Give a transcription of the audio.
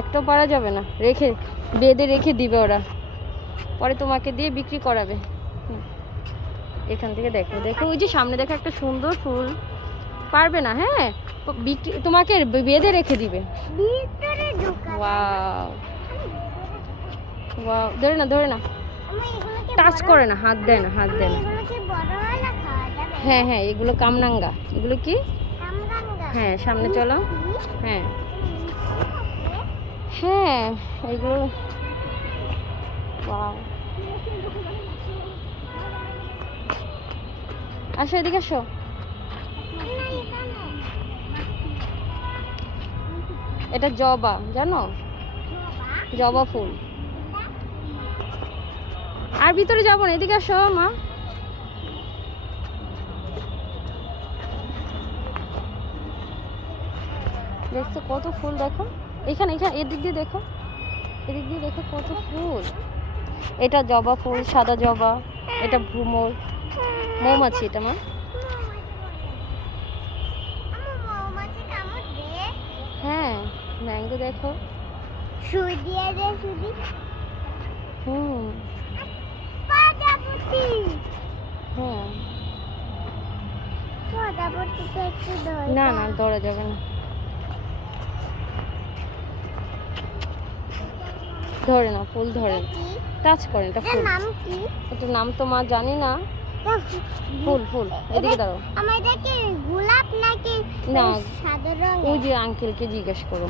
একটা পারা যাবে না, রেখে বেঁধে রেখে দিবে ওরা, পরে তোমাকে দিয়ে বিক্রি করাবে। এখান থেকে দেখো, দেখো ওই যে সামনে দেখো একটা সুন্দর ফুল, পারবে না, হ্যাঁ বিক্রি তোমাকে বেঁধে রেখে দিবে। ওয়াও ওয়াও, ধরে না ধরে না, টাচ করে না, হাত দেয় না, হাত দেয় না। হ্যাঁ হ্যাঁ, এগুলো কামরাঙ্গা। এগুলো কি? হ্যাঁ সামনে চলো। হ্যাঁ হ্যাঁ এগুলো, ওয়াও। আসো এদিকে আসো। এটা জবা, জানো? জবা ফুল। আর ভিতরে যাবো না, এদিকে আসো মা। দেখছো কত ফুল, দেখো এখানে এখানে, এদিক দিয়ে দেখো, এদিক দিয়ে দেখো কত ফুল। এটা জবা ফুল, সাদা জবা। এটা ভ্রমর, মৌমাছি এটা মা। হ্যাঁ ম্যাঙ্গো দেখো। হুম হ্যাঁ, না না ধরা যাবে না, ধরে না, ফুল ধরে, টাচ করে। এটা ফুল, এটার নাম তো মা জানি না। ফুল ফুল, এদিকে দাঁড়াও। গোলাপ নাকি না, সাদা রঙের? ওই যে আঙ্কেলকে জিজ্ঞেস করো।